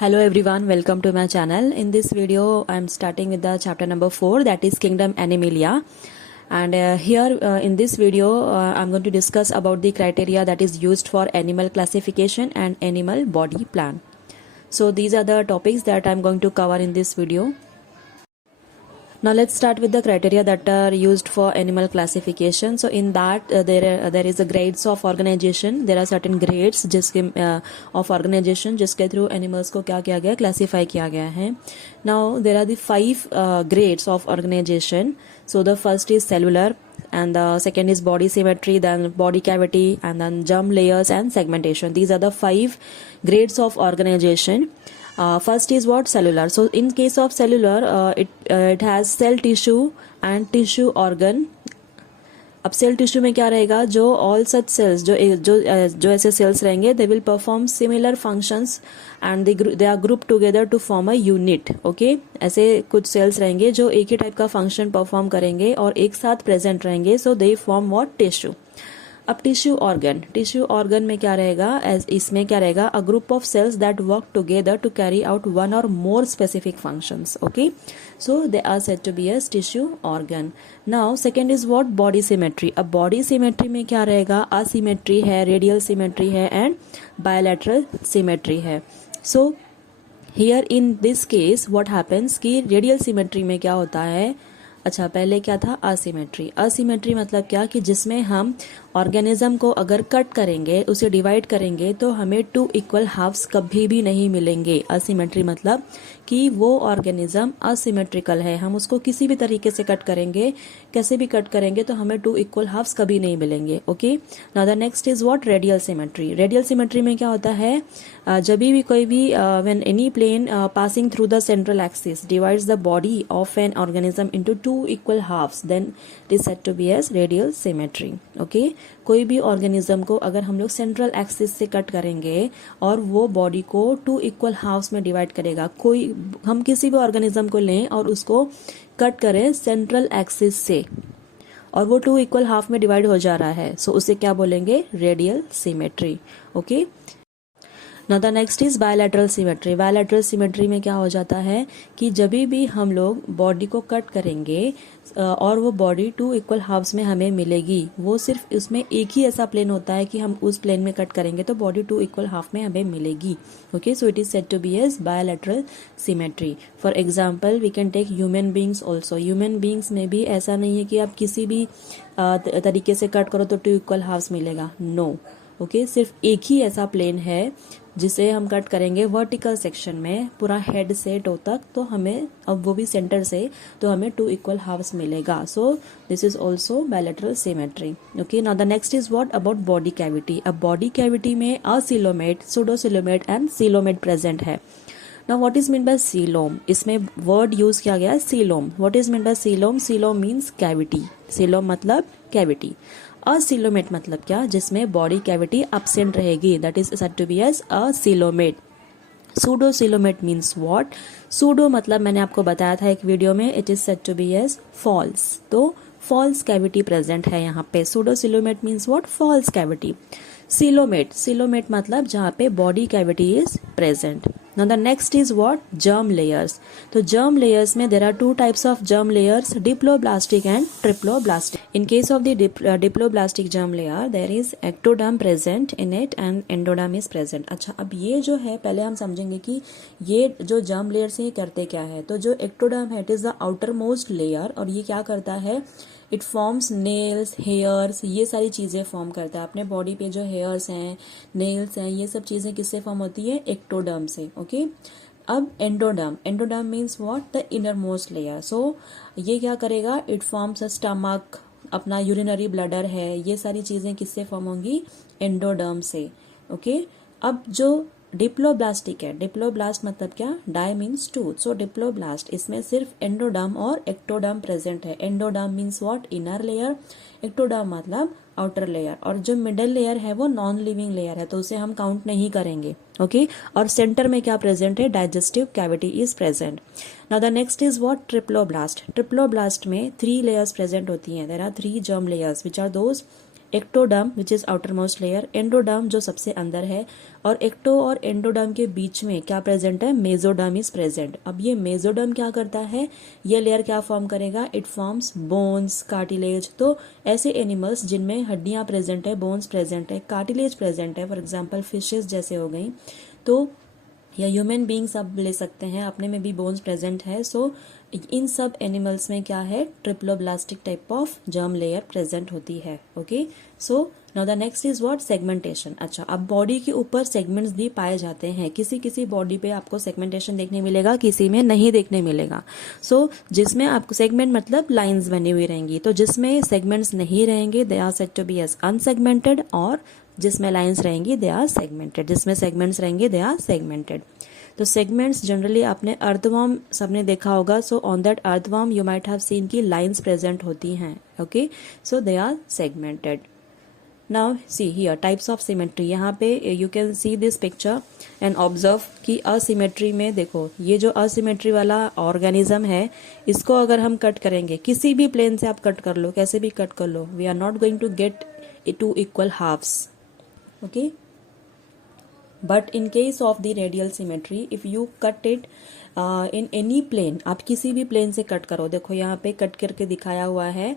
Hello everyone, welcome to my channel. In this video, I am starting with the chapter number 4, that is Kingdom Animalia. And here in this video, I'm going to discuss about the criteria that is used for animal classification and animal body plan. So these are the topics that I'm going to cover in this video. Now let's start with the criteria that are used for animal classification. So in that there is a grades of organization. There are certain grades जिसके of organization जिसके through animals को क्या किया गया, classify किया गया है. Now there are the 5 grades of organization. So the first is cellular, and the second is body symmetry, then body cavity, and then germ layers and segmentation. These are the 5 grades of organization. First is what? Cellular. So in case of cellular, it has cell tissue and tissue organ. अब cell tissue में क्या रहेगा, जो all such sales जो ऐसे cells रहेंगे, they will perform similar functions and they are group together to form a unit. Okay, ऐसे कुछ सेल्स रहेंगे जो एक ही टाइप का फंक्शन परफॉर्म करेंगे और एक साथ प्रेजेंट रहेंगे. So they form what? Tissue. अब टिश्यू ऑर्गन में क्या रहेगा, इसमें क्या रहेगा, a group of cells that work together to carry out one or more specific functions. Okay, so they are said to be as tissue organ. Now second is what? Body symmetry. अब body symmetry में क्या रहेगा, asymmetry है, radial symmetry है and bilateral symmetry है. So here in this case what happens कि radial symmetry में क्या होता है, अच्छा पहले क्या था? असिमेट्री. असिमेट्री मतलब क्या कि जिसमें हम ऑर्गेनिज्म को अगर कट करेंगे, उसे डिवाइड करेंगे, तो हमें 2 इक्वल हाफ्स कभी भी नहीं मिलेंगे. असिमेट्री मतलब कि वो ऑर्गेनिज्म असिमेट्रिकल है, हम उसको किसी भी तरीके से कट करेंगे, कैसे भी कट करेंगे, तो हमें 2 इक्वल हाफ्स कभी नहीं मिलेंगे. Okay, now the next is what? Radial symmetry. Radial symmetry में क्या होता है, जब भी कोई भी when any plane passing through the central axis divides the body of an organism into 2 equal halves, then it is said to be as radial symmetry. Okay, कोई भी ऑर्गेनिज्म को अगर हम लोग सेंट्रल एक्सिस से कट करेंगे और वो बॉडी को 2 इक्वल हाफ्स में डिवाइड करेगा, कोई हम किसी भी ऑर्गेनिज्म को लें और उसको कट करें सेंट्रल एक्सिस से और वो 2 इक्वल हाफ में डिवाइड हो जा रहा है, सो उसे क्या बोलेंगे? Radial symmetry. Okay, now the next is bilateral symmetry. Bilateral symmetry में क्या हो जाता है कि जब भी हम लोग बॉडी को कट करेंगे और वो बॉडी 2 इक्वल हाफ्स में हमें मिलेगी, वो सिर्फ उसमें एक ही ऐसा प्लेन होता है कि हम उस प्लेन में कट करेंगे तो बॉडी 2 इक्वल हाफ में हमें मिलेगी. Okay, so it is said to be as bilateral symmetry. For example we can take human beings also. Human beings में भी ऐसा नहीं है कि आप किसी भी तरीके से कट करो तो 2 इक्वल हाफ्स मिलेगा. नो. ओके, सिर्फ एक ही ऐसा प्लेन है जिसे हम कट करेंगे वर्टिकल सेक्शन में पूरा हेड से टो तक, तो हमें, अब वो भी सेंटर से, तो हमें 2 इक्वल हाफ्स मिलेगा. So this is also bilateral symmetry. Okay, now the next is what? About body cavity. अब बॉडी कैविटी में acoelomate, pseudocoelomate and coelomate present है. Now what is mean by coelom? इसमें word use किया गया है coelom. What is mean by coelom? Coelom means cavity. Coelom मतलब cavity. Acoelomate मतलब क्या? जिसमें बॉडी कैविटी एब्सेंट रहेगी, that is said to be as acoelomate. Pseudocoelomate means what? Pseudo मतलब मैंने आपको बताया था एक वीडियो में, it is said to be as false. तो फॉल्स कैविटी प्रेजेंट है यहाँ पे. Pseudocoelomate means what? False cavity. Coelomate मतलब जहाँ पे body cavity is present. Now the next is what? Germ layers. तो germ layers में there are 2 types of germ layers, diploblastic and triploblastic. In case of the diploblastic germ layer, there is ectoderm present in it and endoderm is present. अच्छा, अब ये जो है पहले हम समझेंगे कि ये जो germ layers है ये करते क्या है. तो जो ectoderm है, it is the outermost layer, और ये क्या करता है, इट फॉर्म्स नेल्स, हेयर्स, ये सारी चीजें फॉर्म करता है. अपने बॉडी पे जो हेयर्स हैं, नेल्स हैं, ये सब चीजें किससे फॉर्म होती है? एक्टोडर्म से. ओके, अब endoderm means what? The inner most layer. So ये क्या करेगा? इट फॉर्म्स अ स्टमक, अपना यूरिनरी ब्लडर है, ये सारी चीजें किससे फॉर्म होंगी? एंडोडर्म से. ओके, अब जो डिप्लोब्लास्टिक है, डिप्लोब्लास्ट मतलब क्या? Di means two. So diploblast, इसमें सिर्फ एंडोडर्म और एक्टोडर्म प्रेजेंट है. Endoderm means what? Inner layer. Ectoderm मतलब आउटर लेयर. और जो मिडल लेयर है वो नॉन लिविंग लेयर है, तो उसे हम काउंट नहीं करेंगे. ओके, और सेंटर में क्या प्रेजेंट है? Digestive cavity is present. Now the next is what? Triploblast. Triploblast में 3 लेयर्स प्रेजेंट होती हैं. There are 3 germ layers which are those ectoderm which is outer most layer, endoderm जो सबसे अंदर है, और एक्टो और एंडोडर्म के बीच में क्या प्रेजेंट है, मेसोडर्म इज प्रेजेंट। अब ये मेसोडर्म क्या करता है, ये लेयर क्या फॉर्म करेगा, इट फॉर्म्स बोन्स, कार्टिलेज। तो ऐसे एनिमल्स जिनमें हड्डियां प्रेजेंट है, बोन्स प्रेजेंट है, कार्टिलेज प्रेजेंट है, फॉर एग्जाम्पल फिशेज जैसे हो गई, तो या ह्यूमन बींग्स आप ले सकते हैं, अपने में भी बोन्स प्रेजेंट है। सो इन सब एनिमल्स में क्या है, triploblastic type of germ layer present होती है। Okay, so now the next is what, segmentation. अच्छा, अब बॉडी के ऊपर सेगमेंट्स भी पाए जाते हैं, किसी किसी बॉडी पे आपको सेगमेंटेशन देखने मिलेगा, किसी में नहीं देखने मिलेगा। सो जिसमें आपको सेगमेंट मतलब लाइंस बनी हुई रहेंगी, तो जिसमें सेगमेंट्स नहीं रहेंगे they are said to be as unsegmented, और जिसमें लाइंस रहेंगी दे आर सेगमेंटेड, जिसमें सेगमेंट्स रहेंगे दे आर सेगमेंटेड। तो सेगमेंट्स जनरली आपने अर्थवर्म सबने देखा होगा, so on that earthworm you might have seen की लाइंस प्रेजेंट होती हैं। Okay, so they are segmented. Now see here types of symmetry, यहाँ पे you can see this picture and observe कि असिमेट्री में देखो, ये जो असिमेट्री वाला ऑर्गेनिज्म है, इसको अगर हम कट करेंगे, किसी भी प्लेन से आप कट कर लो, कैसे भी कट कर लो, we are not going to get two equal halves. okay, but in case of the radial symmetry if you cut it in any plane, आप किसी भी प्लेन से कट करो, देखो यहाँ पे कट करके दिखाया हुआ है,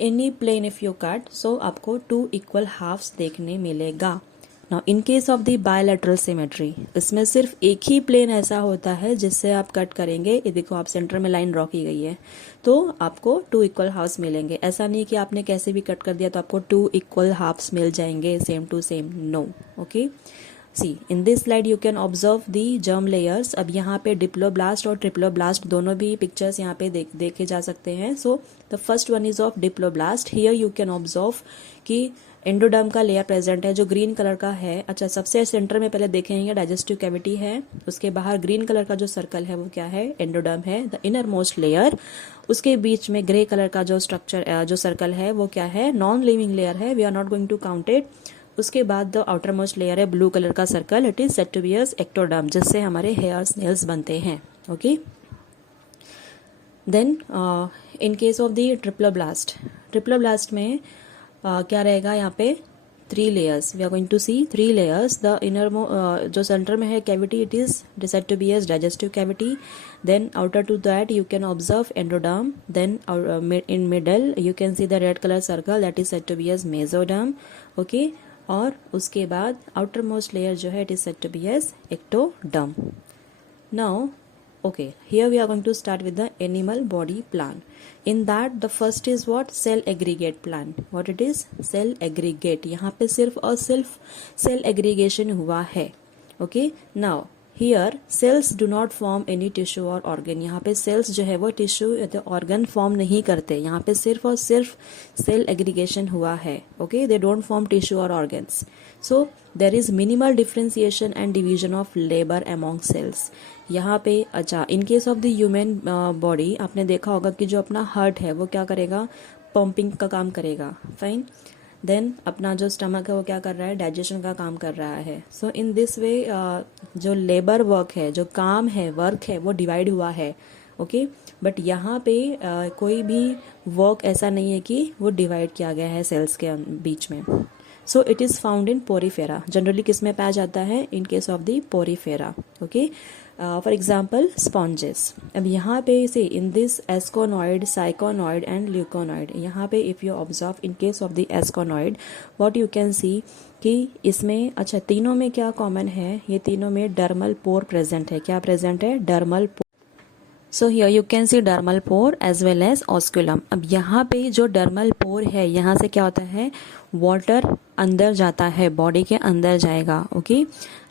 any plane if you cut, so आपको 2 इक्वल हाफ्स देखने मिलेगा। Now in case of the bilateral symmetry, इसमें सिर्फ एक ही प्लेन ऐसा होता है जिससे आप कट करेंगे, ये देखो आप सेंटर में लाइन ड्रॉ की गई है, तो आपको 2 इक्वल हाफ्स मिलेंगे। ऐसा नहीं कि आपने कैसे भी कट कर दिया तो आपको 2 इक्वल हाफ्स मिल जाएंगे same to same, no. Okay, see in this slide you can observe the germ layers. अब यहाँ पे डिप्लोब्लास्ट और ट्रिप्लोब्लास्ट दोनों भी पिक्चर्स यहाँ पे देखे जा सकते हैं। So the first one is of diploblast, here you can observe कि एंडोडर्म का लेयर प्रेजेंट है जो ग्रीन कलर का है। अच्छा, सबसे सेंटर में पहले देखेंगे डाइजेस्टिव कैविटी है, उसके बाहर ग्रीन कलर का जो सर्कल है वो क्या है, एंडोडर्म है, द इनर मोस्ट लेयर। उसके बीच में ग्रे कलर का जो स्ट्रक्चर जो सर्कल है वो क्या है, नॉन लिविंग लेयर है, we are not going to count it. उसके बाद द आउटर मोस्ट लेयर है ब्लू कलर का circle, it is said to be as ectoderm, जिससे हमारे हेयर्स नेल्स बनते हैं। Okay, then in case of the triploblast में क्या रहेगा, यहाँ पे 3 layers, we are going to see 3 layers. The inner जो सेंटर में है cavity, it is said to be as digestive cavity, then outer to that you can observe endoderm, then in middle you can see the red colour circle, that is said to be as mesoderm. Okay, और उसके बाद outer most layer जो है it is said to be as ectoderm. Now okay, here we are going to start with the animal body plan. In that the first is what, cell aggregate plan. What it is, cell aggregate, यहाँ पे सिर्फ और सिर्फ cell aggregation हुआ है। Okay, now here cells do not form any tissue or organ, यहाँ पे cells जो है वो tissue या तो organ form नहीं करते, यहाँ पे सिर्फ और सिर्फ cell aggregation हुआ है। Okay, they don't form tissue or organs. So there is minimal differentiation and division of labor among cells. यहाँ पे अच्छा, इन case of the human body आपने देखा होगा कि जो अपना हार्ट है वो क्या करेगा, पंपिंग का काम करेगा, फाइन। देन अपना जो स्टमक है वो क्या कर रहा है, डाइजेशन का काम कर रहा है। सो इन दिस वे जो लेबर वर्क है, जो काम है, वर्क है, वो डिवाइड हुआ है। ओके, बट यहाँ पे कोई भी वर्क ऐसा नहीं है कि वो डिवाइड किया गया है सेल्स के बीच में। सो it is found in Porifera, generally किस में पाया जाता है, इन case of the Porifera. Okay, for example sponges. अब यहाँ पे से इन दिस एस्कोनॉइड, साइकोनॉइड एंड ल्यूकोनॉइड, यहाँ पे if you observe in case of the asconoid what you can see कि इसमें अच्छा तीनों में क्या कॉमन है, ये तीनों में डर्मल पोर प्रेजेंट है। क्या प्रेजेंट है, dermal pore. So here you can see dermal pore as well as osculum. अब यहाँ पे जो डर्मल पोर है, यहाँ से क्या होता है, वाटर अंदर जाता है, बॉडी के अंदर जाएगा। Okay,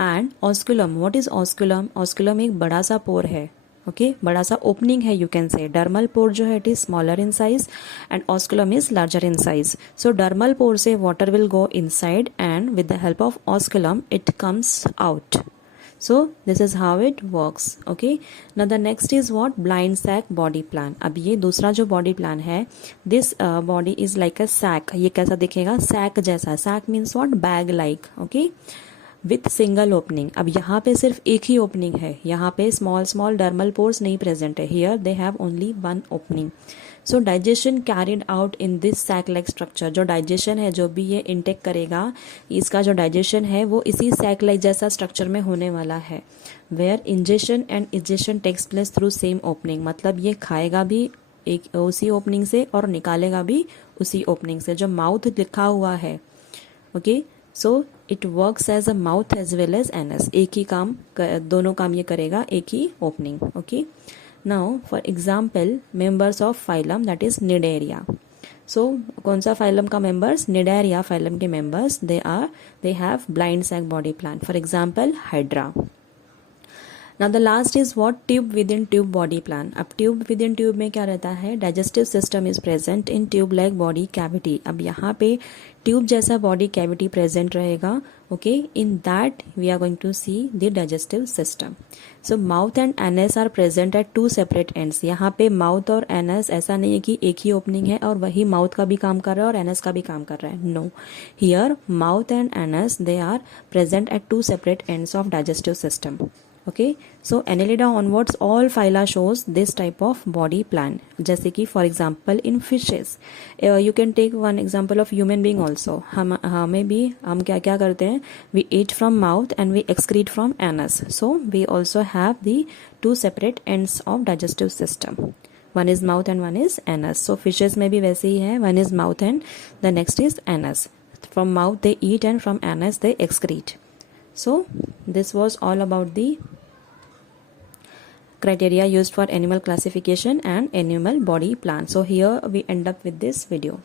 and osculum, what is osculum, osculum एक बड़ा सा पोर है। ओके, बड़ा सा ओपनिंग है, you can say. Dermal pore जो है it is smaller in size and osculum is larger in size. So dermal pore से water will go inside and with the help of osculum it comes out. So this is how it works. Okay, now the next is what, blind sac body plan. अब ये दूसरा जो body plan है, this body is like a sac. ये कैसा दिखेगा, sac जैसा। sac means what, bag like. Okay, with single opening. अब यहाँ पे सिर्फ एक ही opening है, यहाँ पे small dermal pores नहीं present है, here they have only one opening. So digestion carried out in this sac like structure, जो डाइजेशन है, जो भी ये इंटेक करेगा, इसका जो डाइजेशन है वो इसी सैक लाइक जैसा स्ट्रक्चर में होने वाला है, where ingestion and egestion takes place through same opening, मतलब ये खाएगा भी एक उसी ओपनिंग से और निकालेगा भी उसी ओपनिंग से, जो माउथ लिखा हुआ है। Okay, so it works as a mouth as well as anus, एक ही काम, दोनों काम ये करेगा एक ही opening. Okay, now for example members of phylum that is Cnidaria. सो कौन सा फाइलम का मेंबर्स? निडेरिया फाइलम के members, they have blind sac body plan, for example hydra. Now the last is what? Tube within tube body plan. अब tube within tube में क्या रहता है? Digestive system is present in tube like body cavity. अब यहाँ पे tube जैसा body cavity present रहेगा। Okay, in that we are going to see the digestive system. So mouth and anus are present at two separate ends. यहाँ पे mouth और anus ऐसा नहीं है कि एक ही ओपनिंग है और वही माउथ का भी काम कर रहा है और एनस का भी काम कर रहा है। No, here mouth and anus they are present at two separate ends of digestive system. Okay, so Annelida onwards all phyla shows this type of body plan, जैसे कि for example in fishes, you can take one example of human being also. हमें भी हम क्या क्या करते हैं? We eat from mouth and we excrete from anus. So we also have the two separate ends of digestive system. One is mouth and one is anus. So fishes में भी वैसे ही है, one is mouth and the next is anus. From mouth they eat and from anus they excrete. So this was all about the criteria used for animal classification and animal body plan. So here we end up with this video.